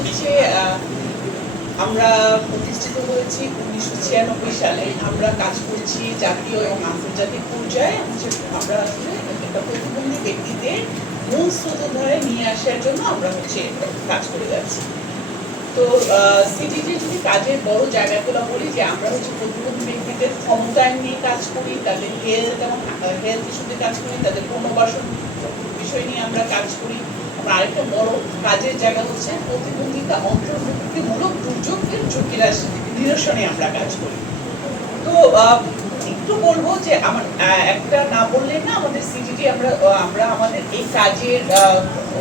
হচ্ছে আমরা প্রতিষ্ঠিত হয়েছি 1996 সালে। আমরা কাজ করছি জাতীয় এবং আন্তর্জাতিক পর্যায়ে। আমরা আসলে একটা প্রতিবন্ধী ব্যক্তিদের মূল স্রোতধারে নিয়ে আসার জন্য আমরা কাজ করে যাচ্ছি। তো সিটিতে যদি কাজের বড় জায়গাগুলো বলি যে আমরা প্রতিবন্ধী ব্যক্তিদের ক্ষমতায়ন নিয়ে কাজ করি, তাদের হেলথ এবং হেলথ ইস্যুতে কাজ করি, তাদের পুনর্বাসন বিষয় নিয়ে আমরা কাজ করি। আমরা আরেকটা বড় কাজের জায়গা হচ্ছে প্রতিবন্ধিতা অন্তর্ভুক্তিমূলক দুর্যোগের ঝুঁকি নিরসনে আমরা কাজ করি। তো একটু বলবো যে আমার একটা না বললে না, আমাদের সিটিটি আমরা আমাদের এই কাজের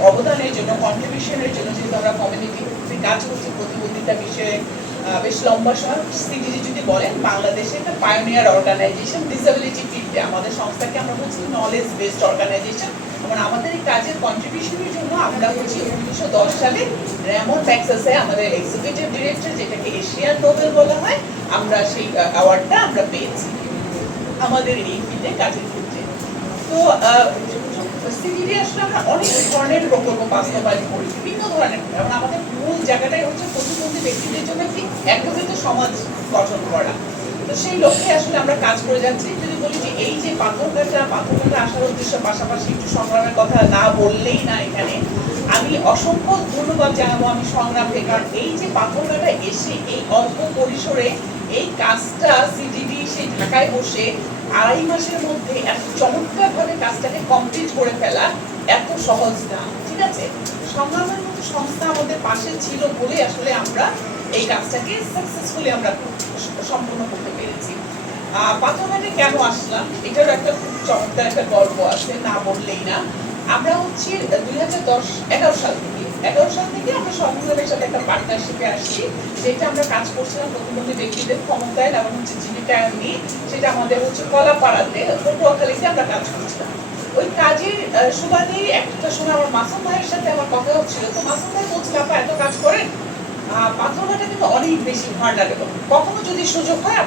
অবদানের জন্য, কন্ট্রিবিউশনের জন্য, যেহেতু আমরা কমিউনিটি কাজ করছি প্রতিবন্ধিতা বিষয়ে বেশ লম্বা সময়, সিটিটি যদি বলেন বাংলাদেশে একটা পায়োনিয়ার অর্গানাইজেশন ডিসেবিলিটি ফিল্ডে। আমাদের সংস্থাকে আমরা বলছি নলেজ বেসড অর্গানাইজেশন। এবং আমাদের এই কাজের কন্ট্রিবিউশনের জন্য আমরা 1910 সালে র্যামন ম্যাগসেসে আমাদের এক্সিকিউটিভ ডিরেক্টর, যেটাকে এশিয়ান নোবেল বলা হয়, আমরা সেই অ্যাওয়ার্ডটা আমরা পেয়েছি আমাদের এই ফিল্ডে কাজের ক্ষেত্রে। তো সিটিতে আসলে আমরা অনেক ধরনের প্রকল্প বাস্তবায়ন করি, বিভিন্ন ধরনের। এবং আমাদের মূল জায়গাটাই হচ্ছে প্রতিবন্ধী ব্যক্তিদের জন্য একটি একত্রিত সমাজ গঠন করা। তো সেই লক্ষ্যে আসলে আমরা কাজ করে যাচ্ছি। যদি বলি যে এই যে পাথরঘাটা আসার উদ্দেশ্য, পাশাপাশি একটু সংগ্রামের কথা না বললেই না, এখানে আমি অসংখ্য ধন্যবাদ জানাবো আমি সংগ্রামকে। কারণ এই যে পাথরঘাটা এসে এই অল্প পরিসরে এই কাজটা সিডিডি সেই ঢাকায় বসে 2.5 মাসের মধ্যে এত চমৎকারভাবে কাজটাকে কমপ্লিট করে ফেলা এত সহজ না। ঠিক আছে, সংগ্রামের মতো সংস্থা আমাদের পাশে ছিল বলে আসলে আমরা এই কাজটাকে সাকসেসফুলি আমরা সম্পূর্ণ করতে পেরেছি। পাথরঘাটে কেন আসলাম, এটারও একটা খুব চমৎকার একটা গল্প আছে, না বললেই না। আমরা 2011 সাল থেকে আমরা সংগ্রামের সাথে একটা পার্টনারশিপে আসছি, যেটা আমরা কাজ করছিলাম প্রতিবন্ধী ব্যক্তিদের ক্ষমতায়ন এবং জীবিকায়ন নিয়ে। সেটা আমাদের কলাপাড়াতে, পটুয়াখালীতে আমরা কাজ করছিলাম। ওই কাজের সুবাদেই একটা সময় আমার মাসুম ভাইয়ের সাথে আমার কথা হচ্ছিল। তো মাসুম ভাই বলছিল, আপা এত কাজ করেন, পাথরঘাটা কিন্তু অনেক বেশি ভান্ডারেবল, কখনো যদি সুযোগ হয়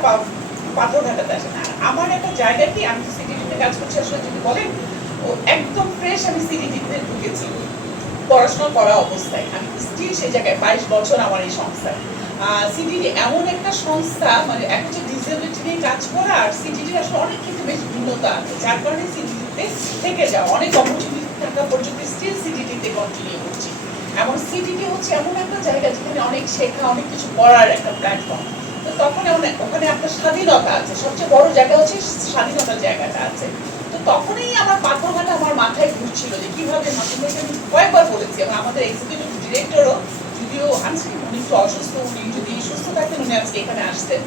পাথরঘাটাতে আসেন। আর আমার একটা জায়গা কি, আমি সিটিটিতে কাজ করছি, আসলে যদি বলেন একদম ফ্রেশ আমি সিটিটিতে ঢুকেছি পড়াশোনা করা অবস্থায়। আমি স্টিল সেই জায়গায় 22 বছর আমার এই সংস্থায়। সিটিটি এমন একটা সংস্থা, মানে এক হচ্ছে ডিসেবিলিটি নিয়ে কাজ করা, আর সিটিটির আসলে অনেক ক্ষেত্রে বেশ ভিন্নতা আছে, যার কারণে সিটিটিতে থেকে যাওয়া, অনেক অপরচুনিটি থাকা পর্যন্ত স্টিল সিটিটিতে কন্টিনিউ করছি। এমন সিটিটি হচ্ছে এমন একটা জায়গা যেখানে অনেক শেখা, অনেক কিছু করার একটা প্ল্যাটফর্ম। তো তখন ওখানে আপনার স্বাধীনতা আছে, সবচেয়ে বড় জায়গা হচ্ছে স্বাধীনতার জায়গাটা আছে। তো তখনই আমার পাথরঘাটা আমার মাথায় ঘুরছিল যে কিভাবে মাসুমকে আমি কয়েকবার বলেছি, এবং আমাদের এক্সিকিউটিভ ডিরেক্টরও, যদিও আজকে উনি একটু অসুস্থ, উনি যদি সুস্থ থাকতেন উনি আজকে এখানে আসতেন।